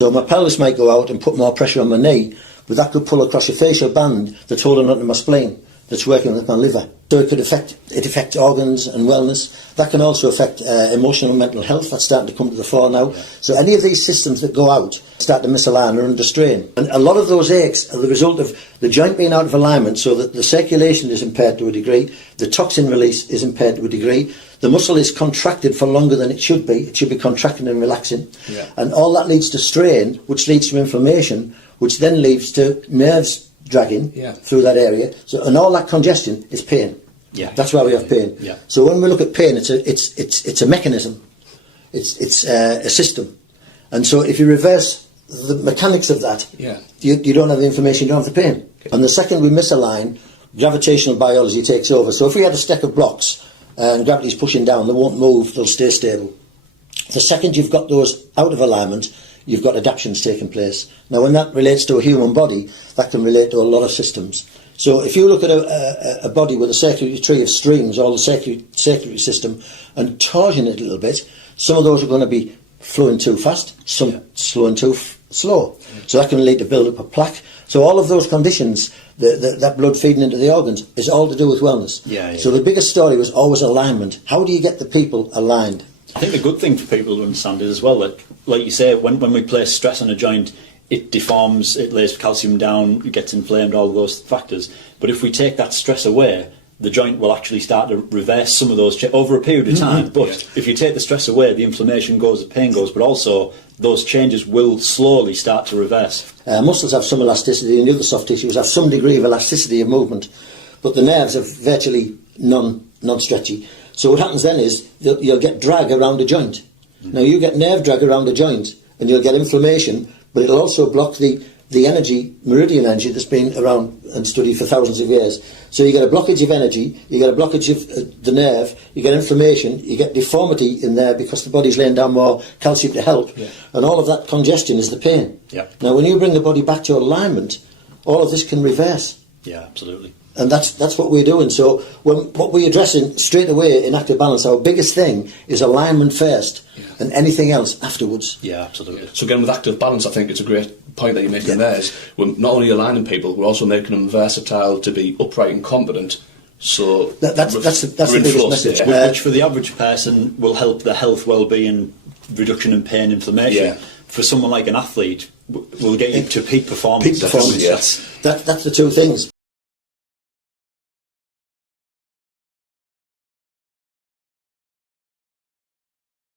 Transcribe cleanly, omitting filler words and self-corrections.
So my pelvis might go out and put more pressure on my knee, but that could pull across a fascial band that's holding onto my spleen, that's working with my liver. So it affects organs and wellness. That can also affect emotional and mental health. That's starting to come to the fore now. Yeah. So any of these systems that go out start to misalign or under strain. And a lot of those aches are the result of the joint being out of alignment, so that the circulation is impaired to a degree, the toxin release is impaired to a degree, the muscle is contracted for longer than it should be. It should be contracting and relaxing. Yeah. And all that leads to strain, which leads to inflammation, which then leads to nerves dragging through that area. So, and all that congestion is pain. Yeah. That's why we have pain. Yeah. So when we look at pain, it's a mechanism. It's a system. And so if you reverse the mechanics of that, you don't have the information, you don't have the pain. Okay. And the second we misalign, gravitational biology takes over. So if we had a stack of blocks and gravity's pushing down, they won't move, they'll stay stable. The second you've got those out of alignment, you've got adaptations taking place. Now when that relates to a human body, that can relate to a lot of systems. So if you look at a body with a circulatory tree of streams, or the circulatory system, and torsion it a little bit, some of those are going to be flowing too fast, some flowing too slow. So that can lead to build-up of plaque. So all of those conditions, that blood feeding into the organs, is all to do with wellness. So the biggest story was always alignment. How do you get the people aligned? I think the good thing for people to understand is as well that, like you say, when we place stress on a joint, it deforms, it lays calcium down, it gets inflamed, all of those factors. But if we take that stress away, the joint will actually start to reverse some of those over a period of time. But if you take the stress away, the inflammation goes, the pain goes, but also those changes will slowly start to reverse. Muscles have some elasticity, and the other soft tissues have some degree of elasticity of movement, but the nerves are virtually non-stretchy. So what happens then is you'll get drag around a joint. Now you get nerve drag around a joint, and you'll get inflammation, but it'll also block the energy, meridian energy, that's been around and studied for thousands of years. So you get a blockage of energy, you get a blockage of the nerve, you get inflammation, you get deformity in there because the body's laying down more calcium to help, and all of that congestion is the pain. Now when you bring the body back to alignment, all of this can reverse. Yeah, absolutely. And that's what we're doing. So what we're addressing straight away in Active Balance, our biggest thing is alignment first, and anything else afterwards. Yeah, absolutely. So again, with Active Balance, I think it's a great point that you're making there. Is we're not only aligning people, we're also making them versatile to be upright and competent. So that's the biggest message. Which for the average person will help their health, well-being, reduction in pain, inflammation. For someone like an athlete, will get you to peak performance. Peak performance. That's the two things.